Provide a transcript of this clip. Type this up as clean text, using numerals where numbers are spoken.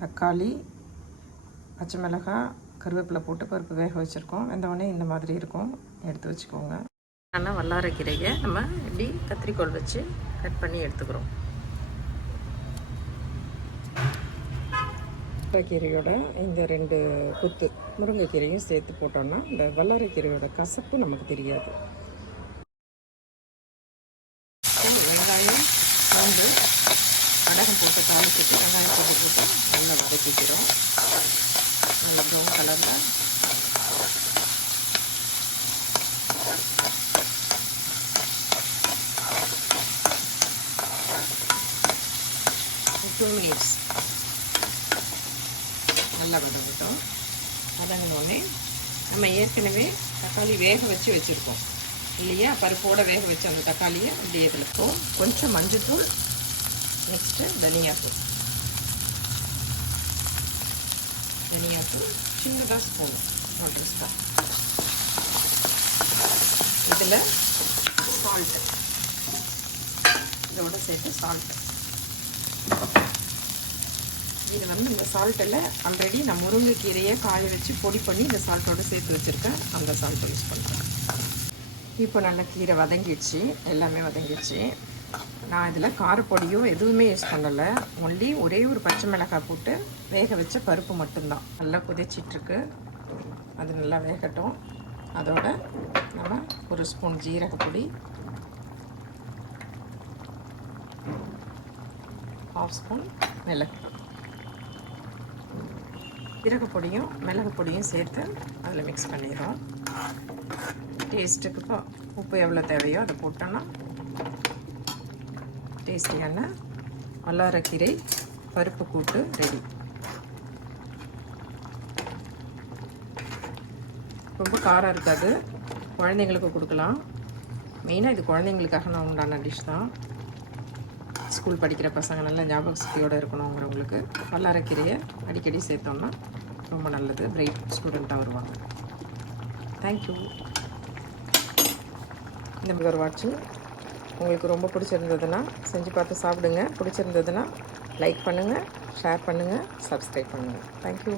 தக்காளி, பச்சை மிளகாய், கருவேப்பிலை போட்டு பருப்பு வேக வச்சுருக்கோம். வெந்தவுடனே இந்த மாதிரி இருக்கும், எடுத்து வச்சுக்கோங்க. ஆனால் வல்லாரைக்கீரையை நம்ம இப்படி கத்திரிக்கோல் வச்சு கட் பண்ணி எடுத்துக்கிறோம். வல்லாரைக்கீரையோட இந்த 2 கொத்து முருங்கைக்கீரையும் சேர்த்து போட்டோம்னா இந்த வல்லாரைக்கீரையோட கசப்பு நமக்கு தெரியாது. வெங்காயம், பூண்டு, வடகம் போட்டு தாளிச்சிட்டு வெங்காயம் போட்டு நல்லா வதக்கிக்கிறோம். நல்ல ப்ரௌன் கலரில் ஒரு 2 minutes நல்லா வதக்கிட்டோம். வதங்கினோடனே நம்ம ஏற்கனவே தக்காளி வேக வச்சுருக்கோம் இல்லையா, பருப்போடு வேக வச்சு அந்த தக்காளியை அப்படியே இதில் இருக்கும். கொஞ்சம் மஞ்சள்தூள், நெக்ஸ்ட்டு தனியாத்தூள் சின்னதாக ஸ்பூன் 1 ஸ்பூன். இதில் சால்ட்டு, இதோட சேர்த்து சால்ட்டு. இது இந்த சால்ட்டில் ஆல்ரெடி நான் முருங்கைக்கீரையை காய வச்சு பொடி பண்ணி இந்த சால்ட்டோடு சேர்த்து வச்சுருக்கேன். அந்த சால்ட்டை யூஸ் பண்ணுறேன். இப்போ நல்லா கீரை வதங்கிடுச்சு, எல்லாமே வதங்கிடுச்சு. நான் இதில் காரப்பொடியோ எதுவுமே யூஸ் பண்ணலை. ஒன்லி ஒரே ஒரு பச்சை மிளகாய் போட்டு வேக வச்ச பருப்பு மட்டும்தான். நல்லா கொதிச்சிட்ருக்கு, அது நல்லா வேகட்டும். அதோட நம்ம 1 ஸ்பூன் ஜீரகப்பொடி, 1/2 ஸ்பூன் மிளகு, ஜீரகப்பொடியும் மிளகு பொடியும் சேர்த்து அதில் மிக்ஸ் பண்ணிடுறோம். டேஸ்ட்டுக்கு உப்பு எவ்வளோ தேவையோ அதை போட்டோன்னா டேஸ்டியான வல்லாரைக்கீரை பருப்பு கூட்டு ரெடி. ரொம்ப காரம் இருக்காது, குழந்தைங்களுக்கு கொடுக்கலாம். மெயினாக இது குழந்தைங்களுக்காக நான் உண்டான டிஷ் தான். ஸ்கூல் படிக்கிற பசங்க நல்ல ஞாபக சக்தியோடு இருக்கணுங்கிறவங்களுக்கு வல்லாரைக்கீரையை அடிக்கடி சேர்த்தோம்னா ரொம்ப நல்லது. பிரைட் ஸ்டூடெண்ட்டாக வருவாங்க. தேங்க்யூ. இந்த ஒரு வாட்ச் உங்களுக்கு ரொம்ப பிடிச்சிருந்ததுன்னா செஞ்சு பார்த்து சாப்பிடுங்க. பிடிச்சிருந்ததுன்னா லைக் பண்ணுங்கள், ஷேர் பண்ணுங்கள், சப்ஸ்கிரைப் பண்ணுங்கள். தேங்க்யூ.